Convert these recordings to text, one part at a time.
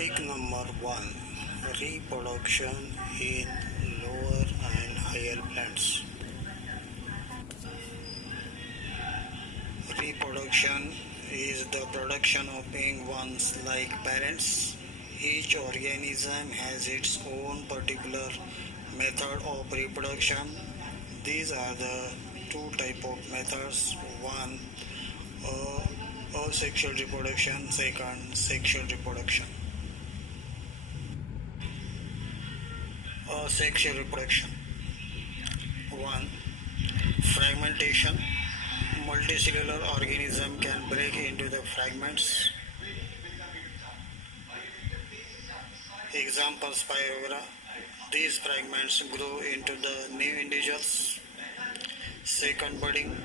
Topic number 1: Reproduction in lower and higher plants. Reproduction is the production of young ones like parents. Each organism has its own particular method of reproduction. These are the two type of methods. One, asexual reproduction. Second, sexual reproduction. Asexual reproduction. 1. Fragmentation. Multicellular organism can break into the fragments. Examples: Spirogyra. These fragments grow into the new individuals. Second, budding.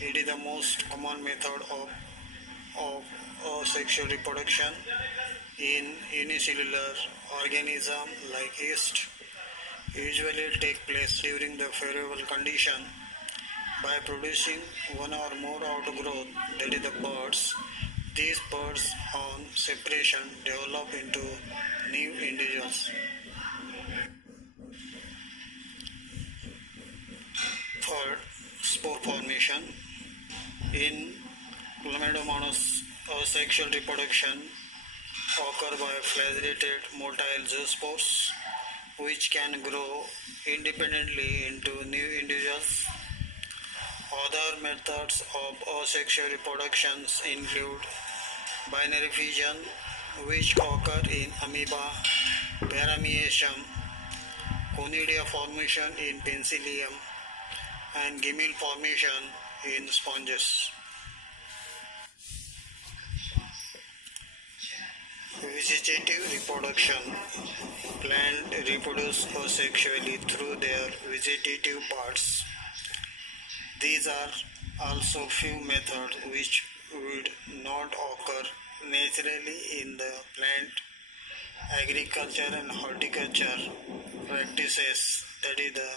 It is the most common method of asexual reproduction in unicellular organisms like yeast. Usually take place during the favorable condition by producing one or more outgrowth, that is the buds. These buds on separation develop into new individuals. Third, spore formation. In Chlamydomonas, asexual reproduction occurs by flagellated motile zoospores, which can grow independently into new individuals. Other methods of asexual reproduction include binary fission, which occur in amoeba, paramiaceum, conidia formation in penicillium, and gimel formation in sponges. Vegetative reproduction. Plants reproduce asexually through their vegetative parts. These are also few methods which would not occur naturally in the plant agriculture and horticulture practices, that is the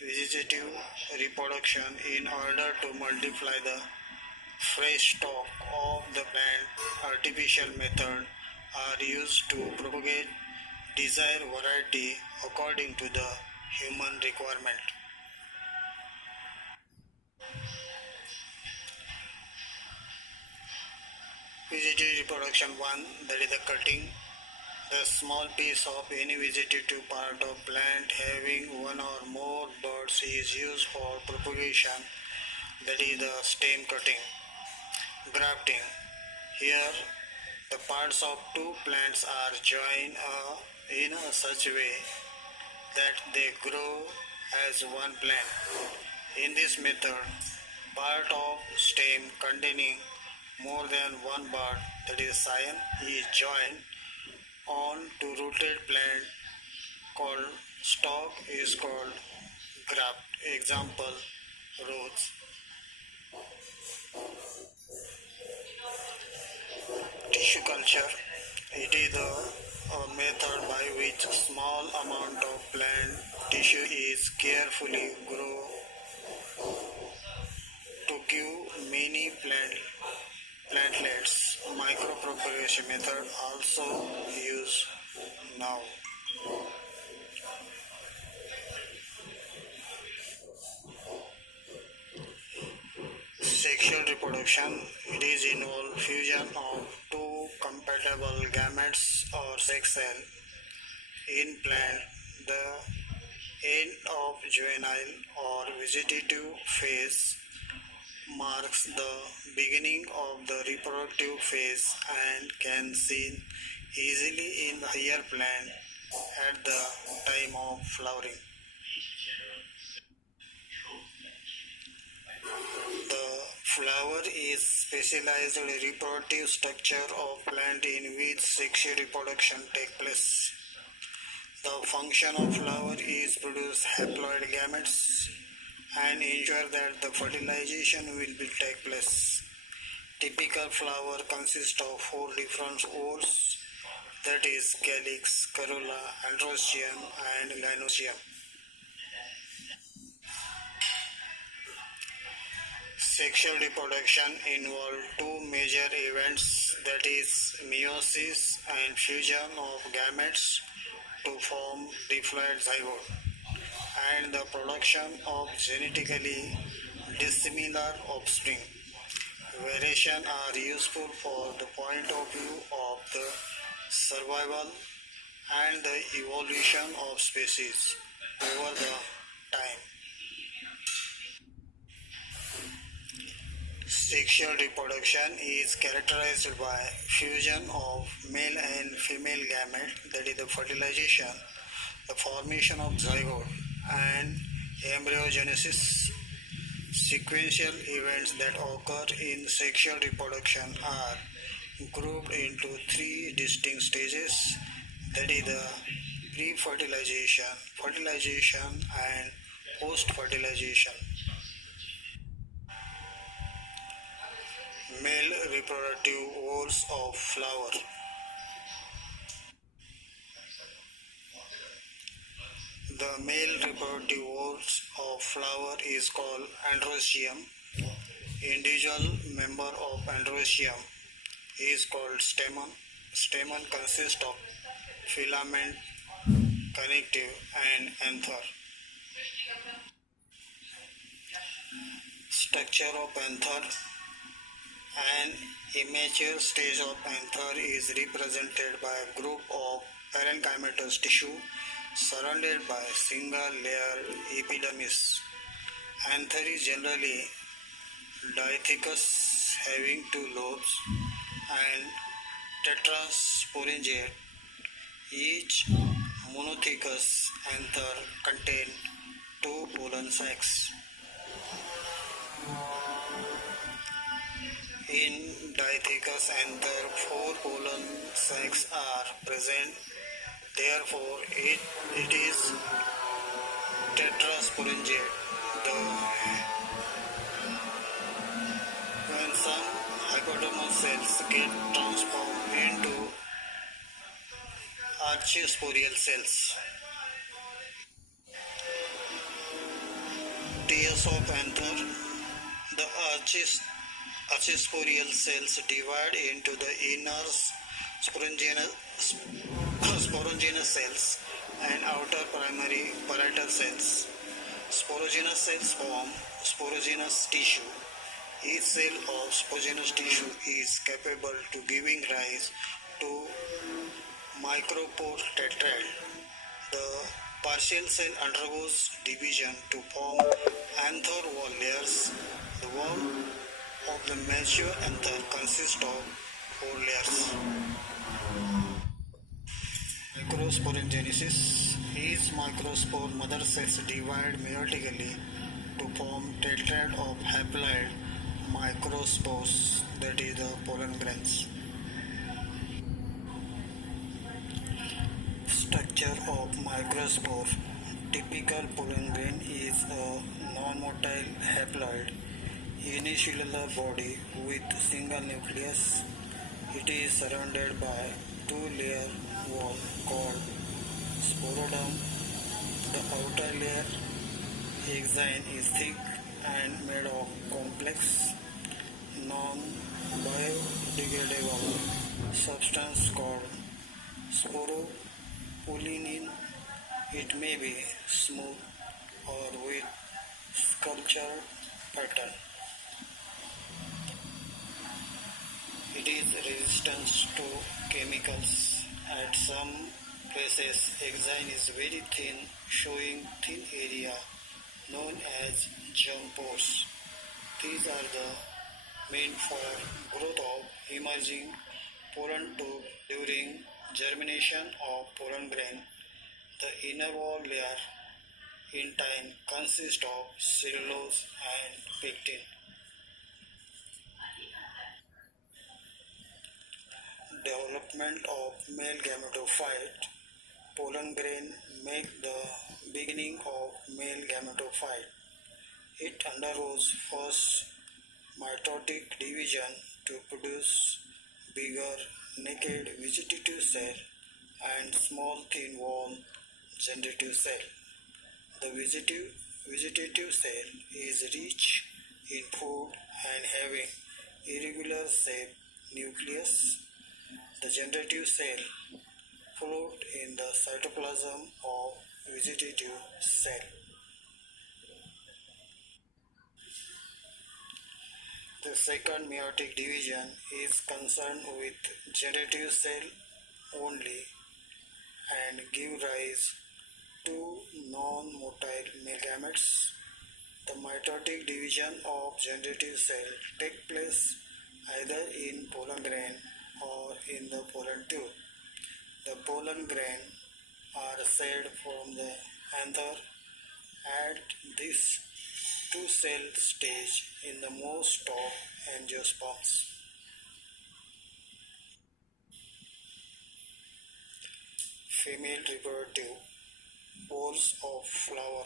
vegetative reproduction. In order to multiply the fresh stock of the plant, artificial methods are used to propagate desired variety according to the human requirement. Vegetative reproduction 1, that is the cutting. The small piece of any vegetative part of plant having one or more buds is used for propagation, that is the stem cutting. Grafting. Here the parts of two plants are joined in such a way that they grow as one plant. In this method, part of stem containing more than one bud, that is scion, is joined on to rooted plant called stalk is called graft. Example: rose. Tissue culture. It is a method by which small amount of plant tissue is carefully grown to give many plantlets. Micropropagation method also used now. Sexual reproduction. It is involved fusion of two compatible gametes or sex cells in plant. The end of juvenile or vegetative phase marks the beginning of the reproductive phase and can seen easily in higher plant at the time of flowering. The flower is specialized reproductive structure of plant in which sexual reproduction take place. The function of flower is produce haploid gametes and ensure that the fertilization will be take place. Typical flower consists of 4 different spores, that is calyx, corolla, androecium and gynoecium. Sexual reproduction involves two major events, that is meiosis and fusion of gametes to form diploid zygote, and the production of genetically dissimilar offspring. Variation are useful for the point of view of the survival and the evolution of species over the time. Sexual reproduction is characterized by fusion of male and female gamete, that is the fertilization, the formation of zygote, and embryogenesis. Sequential events that occur in sexual reproduction are grouped into three distinct stages, that is the pre-fertilization, fertilization, and post-fertilization. Male reproductive whorls of flower. The male reproductive whorls of flower is called androecium. Individual member of androecium is called stamen. Stamen consists of filament, connective, and anther. Structure of anther. An immature stage of anther is represented by a group of parenchymatous tissue surrounded by single layer epidermis. Anther is generally dithecous, having two lobes, and tetrasporingate. Each monothecous anther contains two pollen sacs. In dithecous anther, four pollen sacs are present. Therefore, it is tetrasporingate. When some hypodermal cells get transformed into archisporial cells, tiers of anther, the archisporial cells divide into the inner sporogenous cells and outer primary parietal cells. Sporogenous cells form sporogenous tissue. Each cell of sporogenous tissue is capable to giving rise to micropore tetrad. The partial cell undergoes division to form anther wall layers. The wall of the mature anther consists of four layers. Microsporogenesis is microspore mother cells divide meiotically to form tetrad of haploid microspores, that is the pollen grains. Structure of microspore. Typical pollen grain is a non-motile haploid unicellular body with single nucleus. It is surrounded by two-layer wall called sporoderm. The outer layer, exine, is thick and made of complex, non-biodegradable substance called sporopollenin. It may be smooth or with sculptured pattern. It is resistant to chemicals. At some places, exine is very thin, showing thin area known as germ pores. These are the meant for growth of emerging pollen tube during germination of pollen grain. The inner wall layer in time consists of cellulose and pectin. Development of male gametophyte. Pollen grain make the beginning of male gametophyte. It undergoes first mitotic division to produce bigger naked vegetative cell and small thin wall generative cell. The vegetative cell is rich in food and having irregular shape nucleus. The generative cell float in the cytoplasm of vegetative cell. The second meiotic division is concerned with generative cell only and give rise to non-motile male gametes. The mitotic division of generative cell take place either in pollen grain or in the pollen tube. The pollen grain are shed from the anther at this two-cell stage in the most of angiosperms. Female reproductive pores of flower.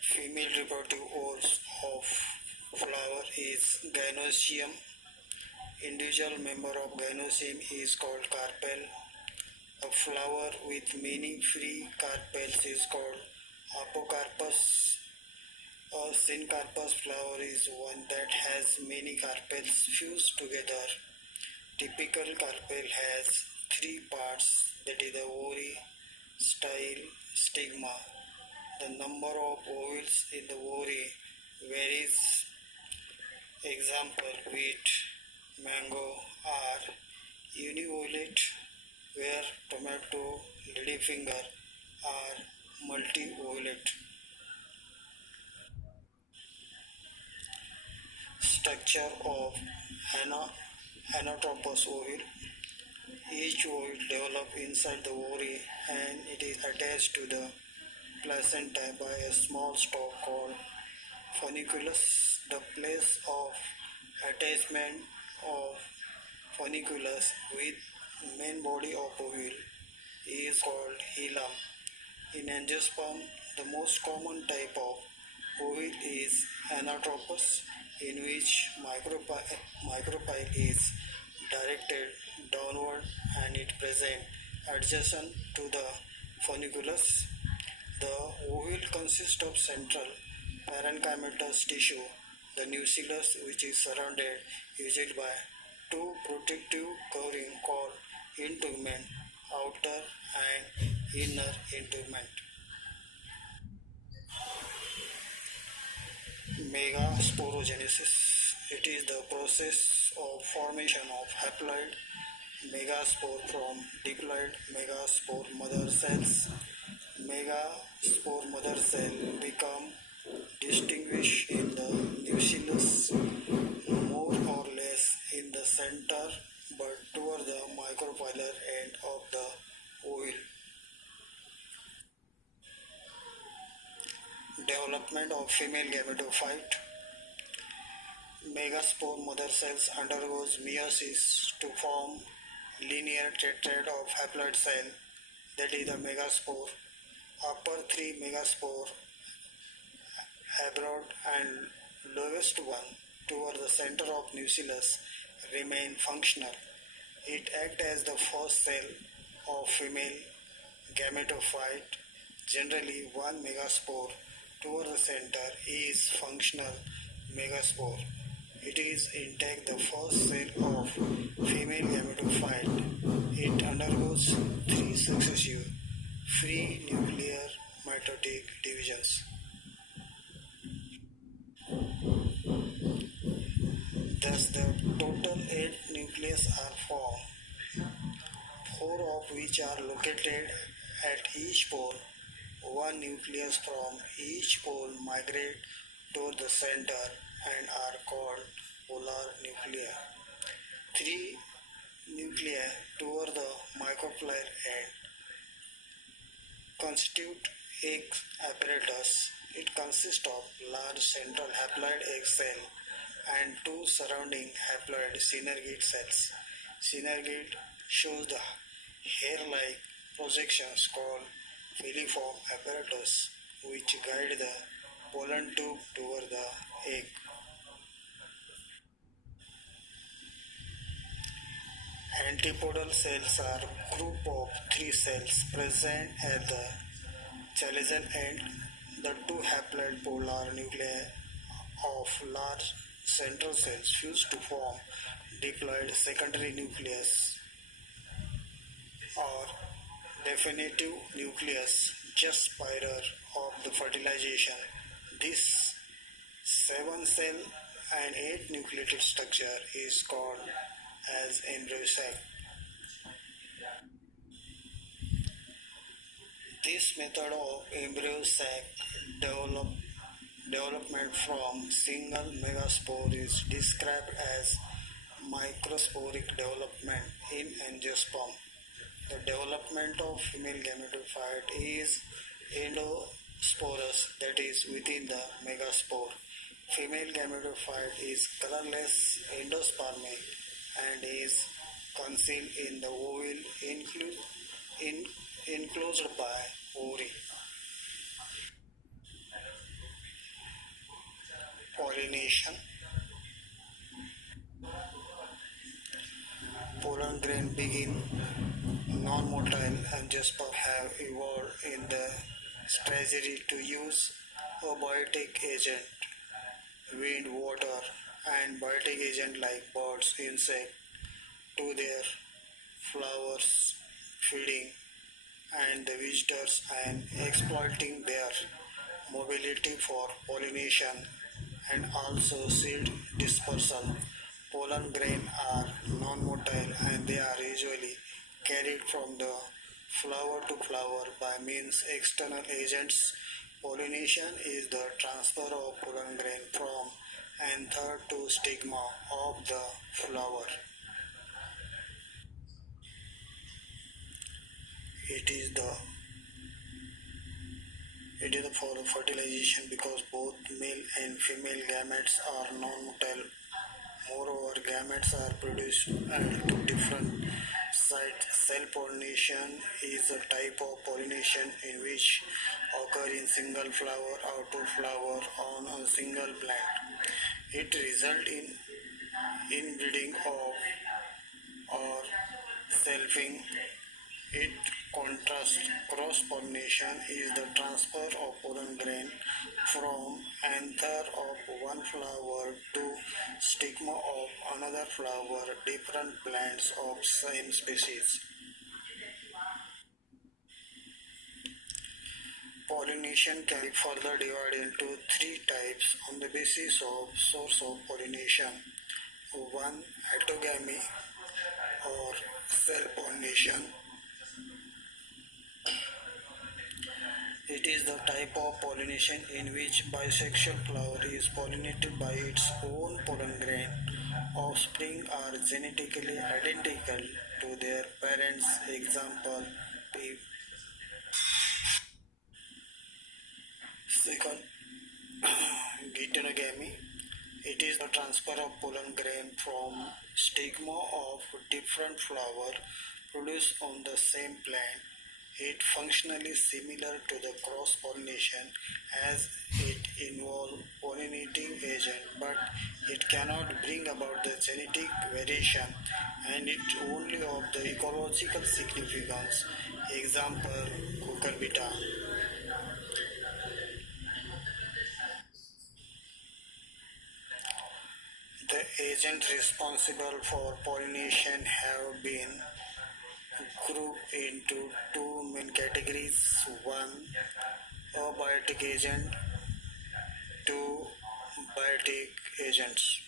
Female reproductive pores of flower is gynoecium. Individual member of gynoecium is called carpel. A flower with many free carpels is called apocarpus. A syncarpus flower is one that has many carpels fused together. Typical carpel has three parts, that is the ovary, style, stigma. The number of ovules in the ovary varies. Example, wheat, mango are univolate, where tomato, ladyfinger are multi-ovulate. Structure of anatropous ovule. Each ovule develops inside the ovary and it is attached to the placenta by a small stalk called funiculus. The place of attachment of funiculus with main body of ovule is called hilum. In angiosperm, the most common type of ovule is anatropous, in which micropyle is directed downward and it present adjacent to the funiculus. The ovule consists of central parenchymatous tissue, the nucleus, which is surrounded usually by two protective covering called integument, outer and inner integument. Megasporogenesis. It is the process of formation of haploid megaspore from diploid megaspore mother cells. Megaspore mother cell become distinguished in the nucleus, more or less in the center but toward the micropylar end of the ovule. Development of female gametophyte. Megaspore mother cells undergoes meiosis to form linear tetrad of haploid cell, that is the megaspore. Upper three megaspore, abroad and lowest one toward the center of nucleus, remain functional. It acts as the first cell of female gametophyte. Generally, one megaspore toward the center is functional megaspore. It is intact the first cell of female gametophyte. It undergoes three successive free nuclear mitotic divisions. Thus, the total 8 nucleus are formed, 4 of which are located at each pole. One nucleus from each pole migrate toward the center and are called polar nuclei. 3 nuclei toward the micropylar end constitute egg apparatus. It consists of large central haploid egg cell and 2 surrounding haploid synergid cells. Synergid shows the hair-like projections called filiform apparatus which guide the pollen tube toward the egg. Antipodal cells are a group of 3 cells present at the chalazal end. The 2 haploid polar nuclei of large central cells fuse to form diploid secondary nucleus or definitive nucleus just prior of the fertilization. This 7 cell and 8 nucleated structure is called as embryo sac. This method of embryo sac development from single megaspore is described as microsporic development in angiosperm. The development of female gametophyte is endosporous, that is within the megaspore. Female gametophyte is colorless endospermic and is concealed in the ovule in, enclosed by ovary. Pollination. Pollen grain begin non-motile angiosperm have evolved in the strategy to use a biotic agent, wind, water, and biotic agent like birds, insects to their flowers, feeding and the visitors and exploiting their mobility for pollination and also seed dispersal. Pollen grain are non-motile and they are usually carried from the flower to flower by means external agents. Pollination is the transfer of pollen grain from anther to stigma of the flower. It is the for fertilization because both male and female gametes are non-motile. Moreover, gametes are produced at two different sites. Self-pollination is a type of pollination in which occur in single flower or two flower on a single plant. It results in inbreeding of or selfing. It contrasts cross-pollination is the transfer of pollen grain from anther of one flower to stigma of another flower, different plants of same species. Pollination can be further divided into three types on the basis of source of pollination. One, autogamy or self-pollination. It is the type of pollination in which bisexual flower is pollinated by its own pollen grain. Offspring are genetically identical to their parents. Example, pea. Second, heterogamy. It is the transfer of pollen grain from stigma of different flower produced on the same plant. It functionally similar to the cross-pollination as it involves pollinating agent, but it cannot bring about the genetic variation and it only of the ecological significance. Example, cucurbita. The agents responsible for pollination have been grouped into two main categories. One, abiotic agent, two, biotic agents.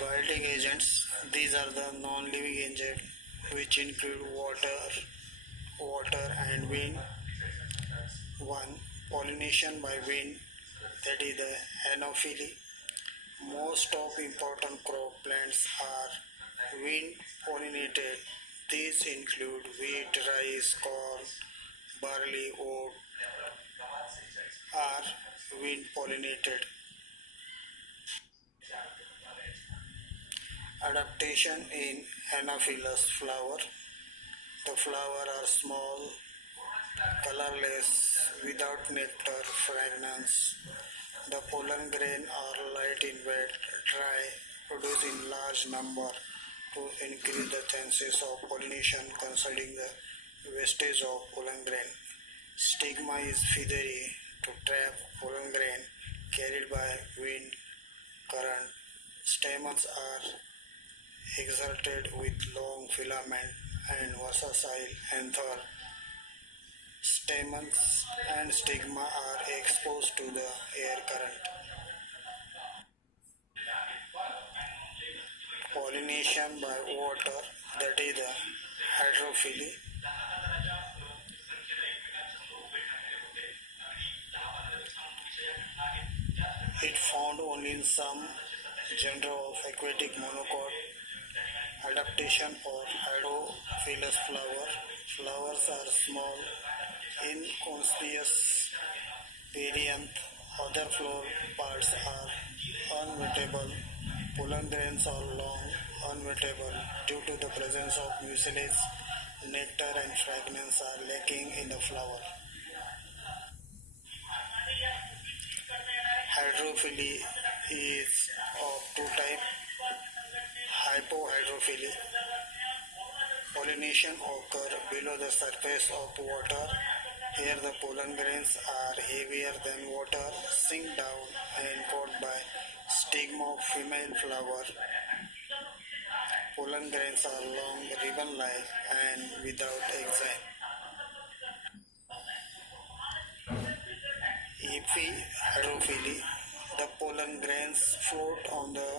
Biotic agents, these are the non-living agents which include water and wind. One, pollination by wind, that is the anophyly. Most of important crop plants are wind pollinated. These include wheat, rice, corn, barley, oat are wind pollinated. Adaptation in Anopheles flower. The flower are small, colorless, without nectar, fragrance. The pollen grain are light in weight, dry, produced in large number to increase the chances of pollination considering the wastage of pollen grain. Stigma is feathery to trap pollen grain carried by wind current. Stamens are exerted with long filament and versatile anther. Stamens and stigma are exposed to the air current. Pollination by water, that is the hydrophily. It found only in some genera of aquatic monocot. Adaptation for hydrophilous flower. Flowers are small, inconspicuous, perianth. Other flower parts are unwettable. Pollen grains are long, unwettable due to the presence of mucilage. Nectar and fragrance are lacking in the flower. Hydrophily is of two types. Hypohydrophily. Pollination occurs below the surface of water. Here the pollen grains are heavier than water, sink down and caught by stigma of female flower. Pollen grains are long, ribbon-like and without exine. Epihydrophily. The pollen grains float on the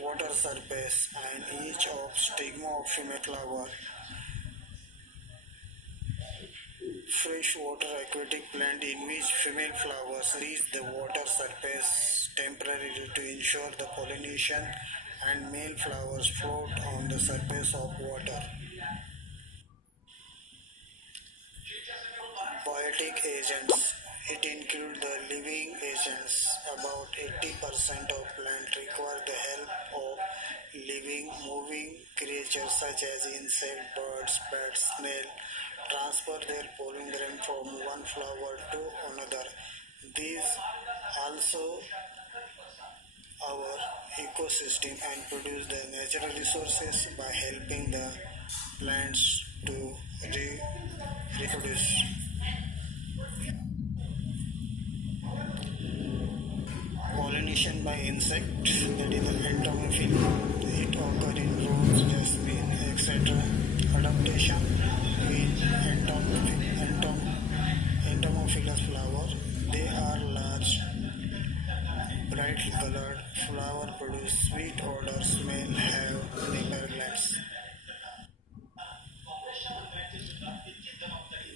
water surface and each of stigma of female flower. Freshwater aquatic plant in which female flowers reach the water surface temporarily to ensure the pollination and male flowers float on the surface of water. Biotic agents. It includes the living agents. About 80% of plants require the help of living, moving creatures such as insects, birds, bats, snails, transfer their pollen grain from one flower to another. These also our ecosystem and produce the natural resources by helping the plants to reproduce. Pollination by insect, that is the entomophilia. It occurs in rose, jasmine, etc. Adaptation with entomophilous flower. They are large, bright colored flower, produce sweet odor, smell, have nectar glands.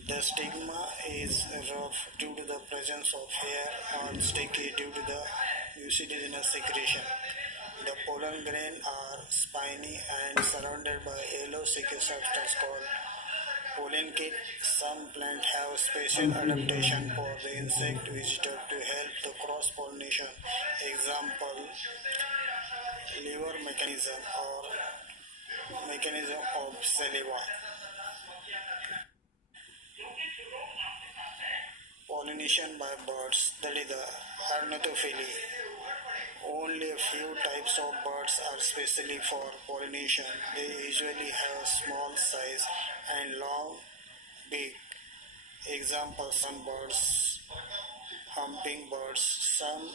The stigma is rough due to the presence of hair and sticky due to the mucilaginous secretion. The pollen grain are spiny and surrounded by yellow sticky substance called pollen cake. Some plants have special adaptation for the insect visitor to help the cross pollination. Example, liver mechanism or mechanism of saliva. Pollination by birds, that is the ornithopily. Only a few types of birds are specially for pollination. They usually have small size and long beak. Example, some birds, humping birds. Some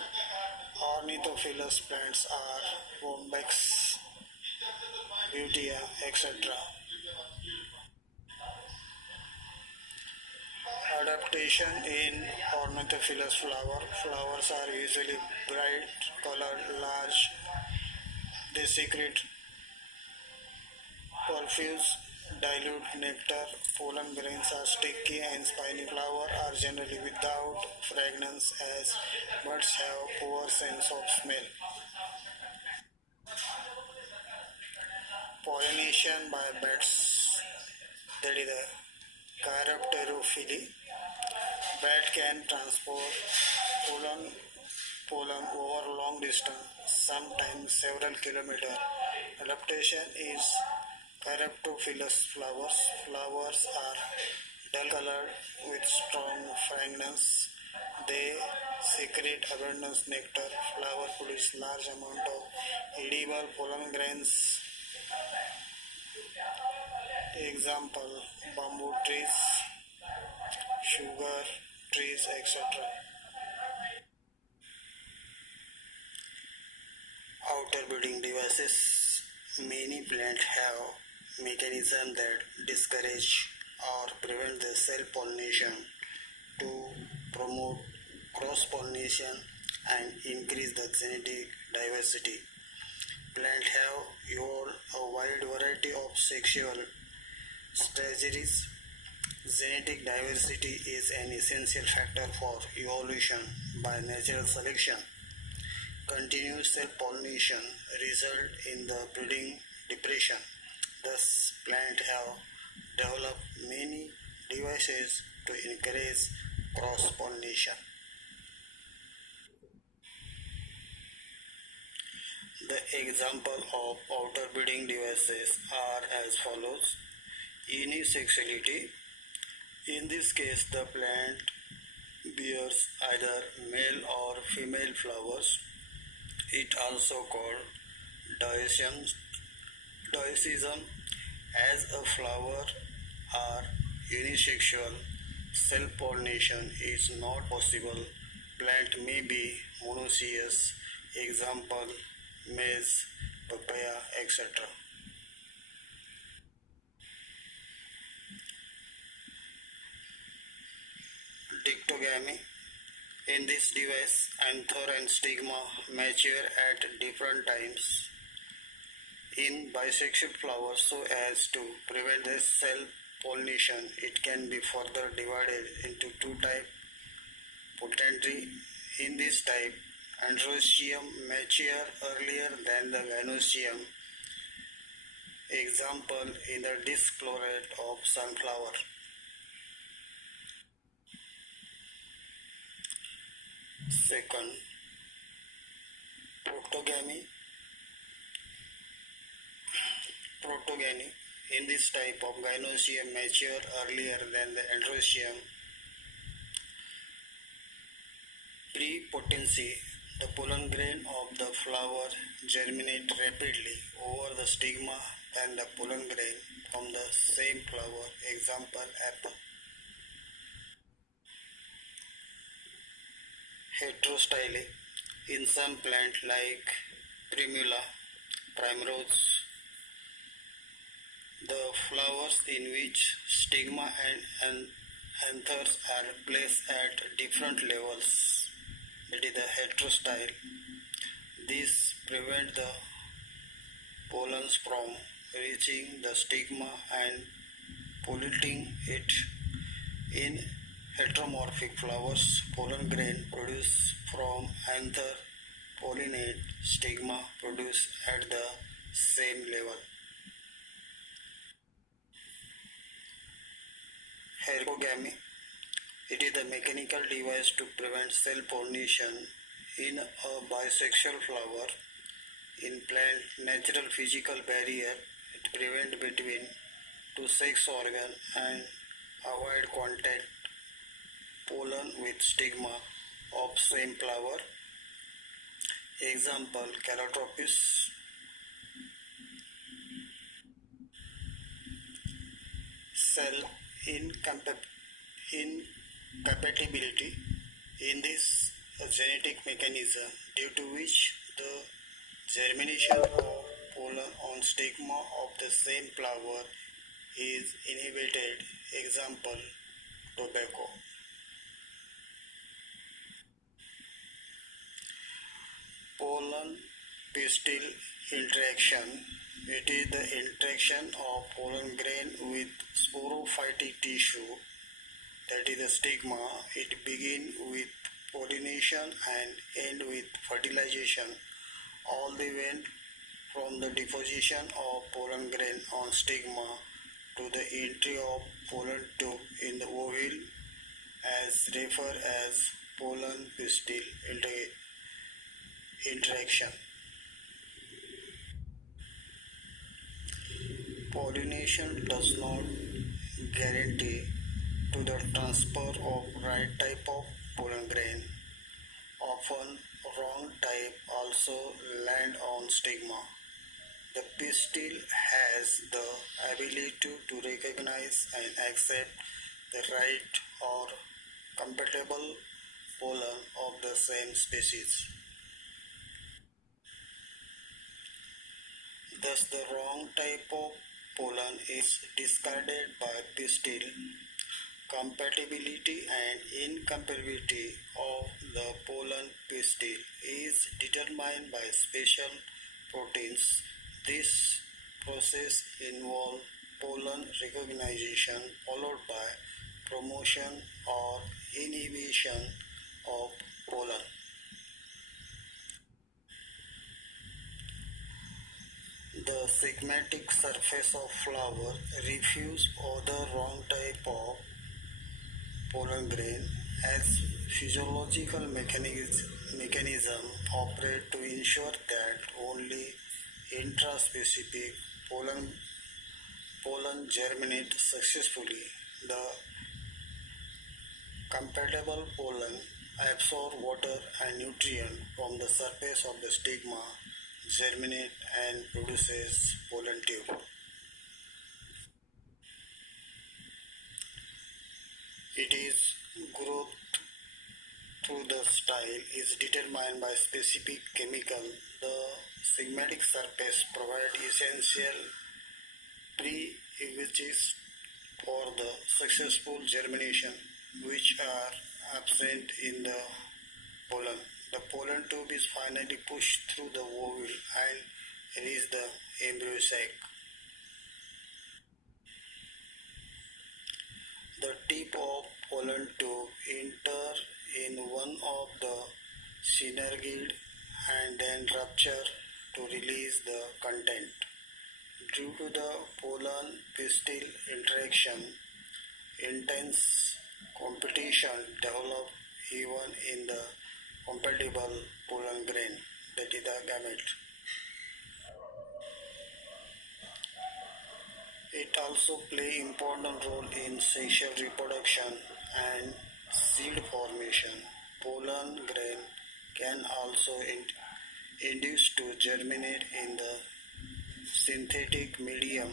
ornithophilous plants are bombax, butea, etc. Adaptation in ornithophilous flower. Flowers are usually bright colored, large. They secrete profuse dilute nectar. Pollen grains are sticky and spiny. Flowers are generally without fragrance as birds have poor sense of smell. Pollination by bats, that is the chiropterophily. Bat can transport pollen, pollen over long distance, sometimes several kilometers. Adaptation is chiropterophilous flowers. Flowers are dull colored with strong fragrance. They secrete abundant nectar. Flowers produce large amount of edible pollen grains. Example, bamboo trees, sugar trees, etc. devices. Many plants have mechanisms that discourage or prevent the self-pollination to promote cross-pollination and increase the genetic diversity. Plants have evolved a wide variety of sexual strategies. Genetic diversity is an essential factor for evolution by natural selection. Continuous self-pollination results in the breeding depression. Thus, plants have developed many devices to encourage cross-pollination. The example of outer breeding devices are as follows. Unisexuality. In this case, the plant bears either male or female flowers. It also called dioicism, as a flower are unisexual. Self-pollination is not possible. Plant may be monoecious. Example: maize, papaya, etc. Dictogamy. In this device, anther and stigma mature at different times in bisexual flowers so as to prevent the self-pollination. It can be further divided into two types. Potently, in this type, androecium mature earlier than the gynoecium. Example in the dischlorate of sunflower. Second, protogamy. Protogamy. In this type of gynoecium mature earlier than the androecium. Prepotency. The pollen grain of the flower germinate rapidly over the stigma than the pollen grain from the same flower. Example: apple. Heterostyle. In some plants like primula, primrose, the flowers in which stigma and anthers are placed at different levels, that is the heterostyle. This prevents the pollens from reaching the stigma and polluting it. In heteromorphic flowers, pollen grain produced from anther pollinate stigma produced at the same level. Hercogamy. It is a mechanical device to prevent self-pollination in a bisexual flower. In plant, natural physical barrier it prevents between two sex organs and avoid contact pollen with stigma of same flower. Example: calotropis. Cell incompatibility. In this genetic mechanism due to which the germination of pollen on stigma of the same flower is inhibited. Example: tobacco. Pollen pistil interaction. It is the interaction of pollen grain with sporophytic tissue, that is the stigma. It begins with pollination and ends with fertilization. All the way from the deposition of pollen grain on stigma to the entry of pollen tube in the ovule as referred as pollen pistil interaction. Pollination does not guarantee to the transfer of right type of pollen grain. Often wrong type also land on stigma. The pistil has the ability to recognize and accept the right or compatible pollen of the same species. Thus, the wrong type of pollen is discarded by pistil. Compatibility and incompatibility of the pollen pistil is determined by special proteins. This process involves pollen recognition followed by promotion or inhibition of pollen. The schematic surface of flower refuse other wrong type of pollen grain as physiological mechanism operate to ensure that only intraspecific pollen germinate successfully. The compatible pollen absorb water and nutrient from the surface of the stigma, germinate and produces pollen tube. It is growth through the style is determined by specific chemical. The schematic surface provide essential prerequisites for the successful germination which are absent in the pollen. The pollen tube is finally pushed through the ovule and reach the embryo sac. The tip of pollen tube enter in one of the synergid and then rupture to release the content. Due to the pollen pistil interaction, intense competition develop even in the compatible pollen grain, that is the gamete. It also play important role in sexual reproduction and seed formation. Pollen grain can also induce to germinate in the synthetic medium.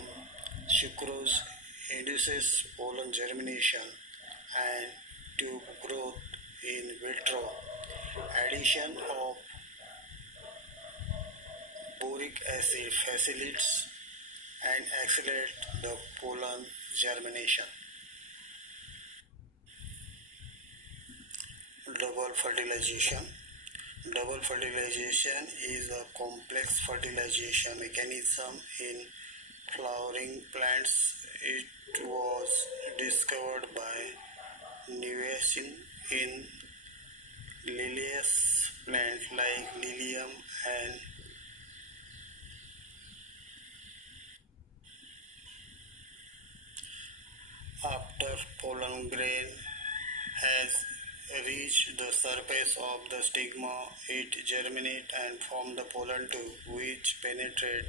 Sucrose induces pollen germination and tube growth in vitro. Addition of boric acid facilitates and accelerates the pollen germination. Double fertilization. Double fertilization is a complex fertilization mechanism in flowering plants. It was discovered by Nevesin in liliaceous plants like lilium and after pollen grain has reached the surface of the stigma, it germinates and forms the pollen tube which penetrate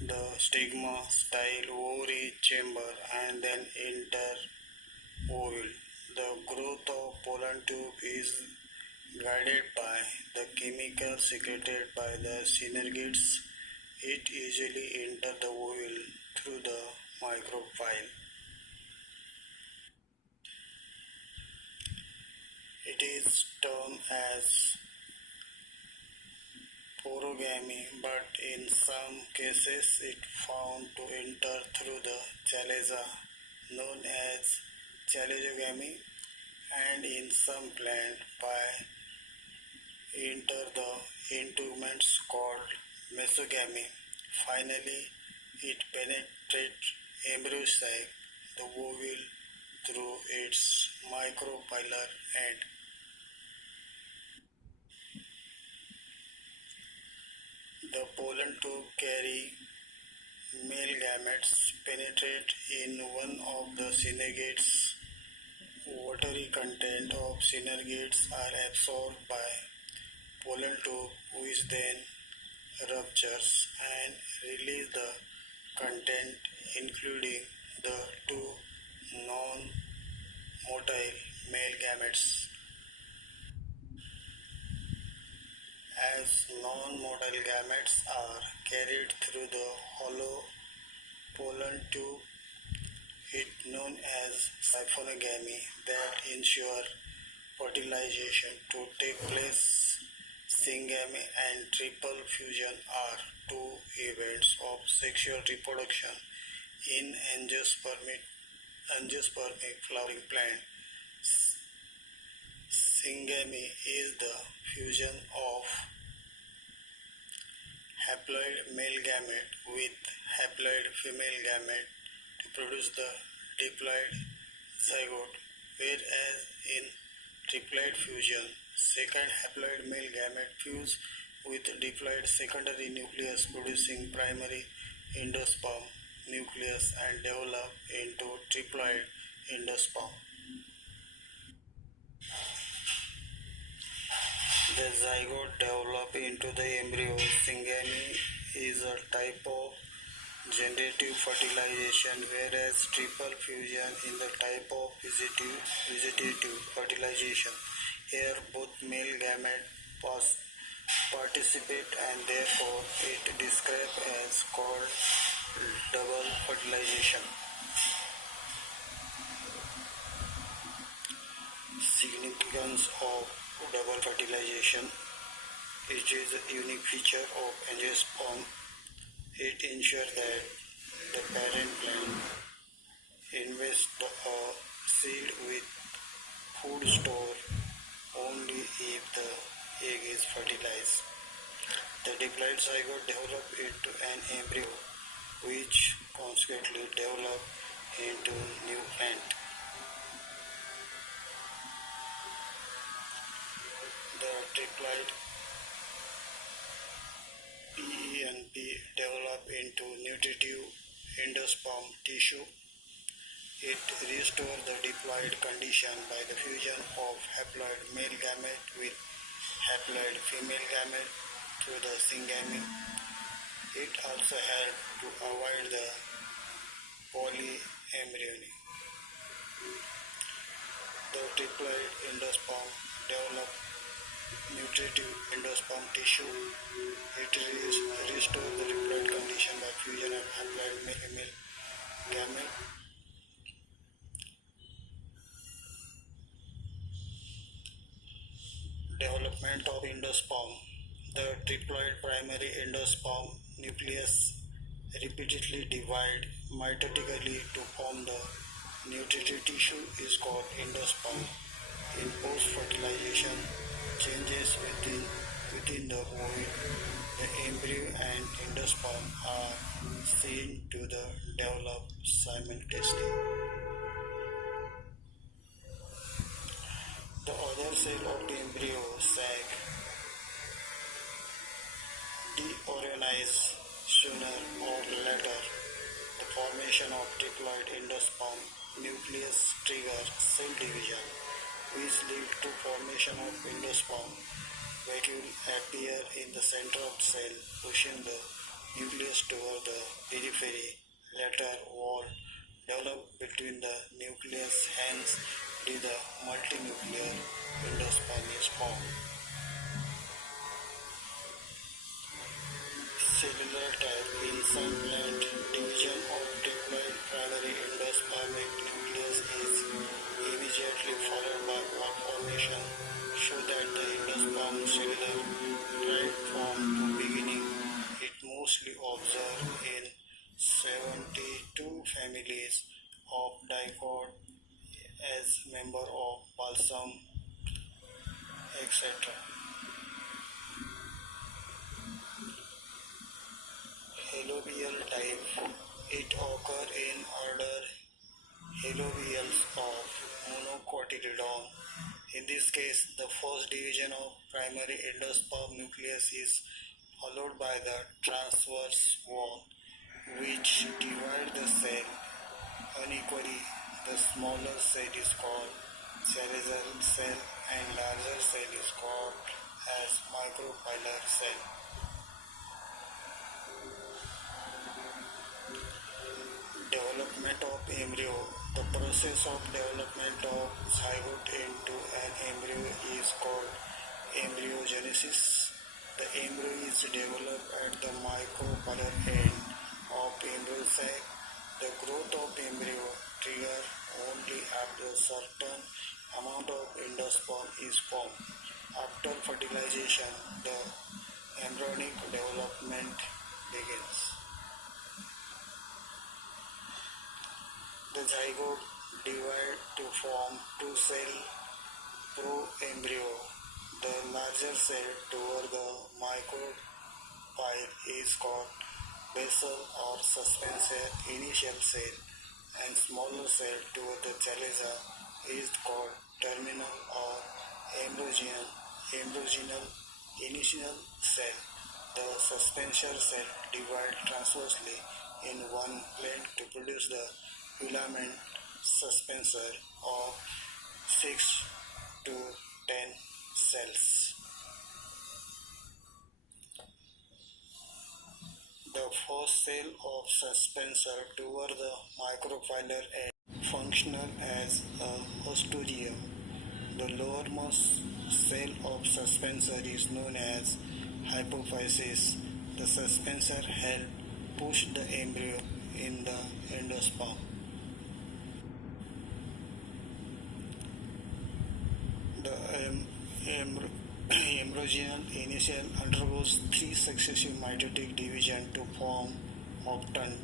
the stigma, style ovary chamber and then enter ovule. The growth of pollen tube is guided by the chemical secreted by the synergids. It usually enters the ovule through the micropyle. It is termed as porogamy, but in some cases it found to enter through the chalaza, known as chalazogamy, and in some plants by enter the integuments called mesogamy. Finally, it penetrates embryo sac, the ovule, through its micropylar end. The pollen tube carry male gametes, penetrate in one of the synergids. Watery content of synergids are absorbed by pollen tube which then ruptures and release the content including the two non-motile male gametes. As non-motile gametes are carried through the hollow pollen tube, it known as siphonogamy, that ensure fertilization to take place Syngamy and triple fusion are two events of sexual reproduction in angiospermic flowering plant. Syngamy is the fusion of haploid male gamete with haploid female gamete to produce the diploid zygote, whereas in triploid fusion, second haploid male gamete fuse with diploid secondary nucleus producing primary endosperm nucleus and develop into triploid endosperm. The zygote develop into the embryo. Syngamy is a type of generative fertilization, whereas triple fusion is the type of vegetative fertilization. Here both male gametes participate and therefore it described as called double fertilization. Significance of double fertilization. It is a unique feature of angiosperm. It ensures that the parent plant invests the seed with food store only if the egg is fertilized. The diploid zygote develops into an embryo which consequently develops into new plant. The triploid PENP develop into nutritive endosperm tissue. It restores the diploid condition by the fusion of haploid male gamete with haploid female gamete through the syngamy. It also helps to avoid the polyembryony. The triploid endosperm develop nutritive endosperm tissue. It restores the diploid condition by fusion of haploid male female gamete. Development of endosperm. The triploid primary endosperm nucleus repeatedly divide mitotically to form the nutritive tissue is called endosperm. In post-fertilization, changes within the ovule, the embryo and endosperm are seen to develop simultaneously. The other cell of the embryo sac deorionize sooner or later. The formation of triploid endosperm nucleus triggers cell division, which leads to formation of endosperm vacuole appear in the center of the cell, pushing the nucleus toward the periphery. Later wall develop between the nucleus, hence it is the multinuclear endosperm is formed. Cellular type. In some plant, division of triploid primary endospermic nucleus is immediately followed by wall formation, show that the endosperm cellular right from the beginning. It mostly observed in 72 families of dicot as member of balsam, etc. Halobial type. It occurs in order halobials of monocotyledon. In this case, the first division of primary endosperm nucleus is followed by the transverse wall, which divides the cell unequally. The smaller cell is called salazar cell and larger cell is called as micropylar cell. Development of embryo. The process of development of zygote into an embryo is called embryogenesis. The embryo is developed at the micropylar end of embryo sac. The growth of embryo triggers only after a certain amount of endosperm is formed. After fertilization, the embryonic development begins. The zygote divide to form two-cell pro-embryo. The larger cell toward the micropyle is called basal or suspensory initial cell, and smaller cell toward the chalaza is called terminal or embryonal initial cell. The suspensory cell divide transversely in one plane to produce the filament suspensor of 6 to 10 cells. The first cell of suspensor toward the microphylar end functional as a ostogium. The lowermost cell of suspensor is known as hypophysis. The suspensor help push the embryo in the endosperm. The embryonal initial undergoes three successive mitotic divisions to form octant.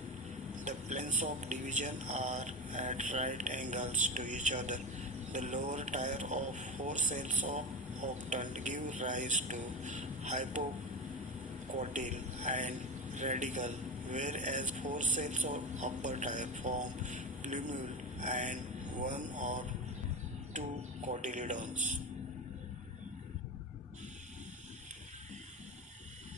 The planes of division are at right angles to each other. The lower tier of four cells of octant give rise to hypocotyl and radicle, whereas four cells of upper tier form plumule and one or two cotyledons.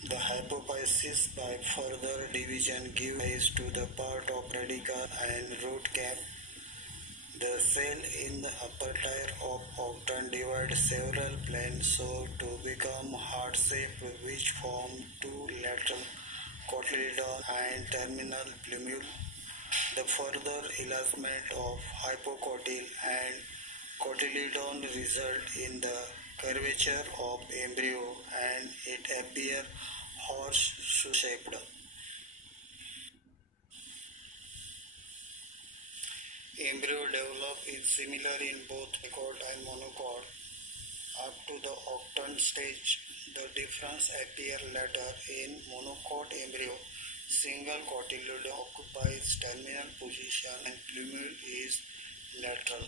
The hypophysis by further division gives rise to the part of radicle and root cap. The cell in the upper tier of octant divide several planes so to become heart-shaped, which form two lateral cotyledon and terminal plumule. The further enlargement of hypocotyl and cotyledon result in the curvature of embryo and it appears horseshoe-shaped. Embryo develop is similar in both dicot and monocot. Up to the octant stage, the difference appears later in monocot embryo. Single cotyledon occupies terminal position and plumule is lateral.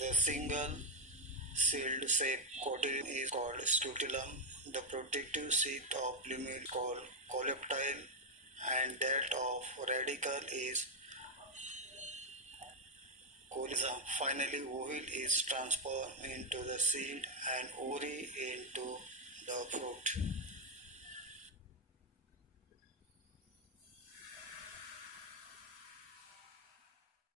The single sealed shape cotyledon is called scutellum. The protective sheath of plumule is called coleoptile and that of radicle is coryza. Finally, ovule is transformed into the seed and ovary into the fruit.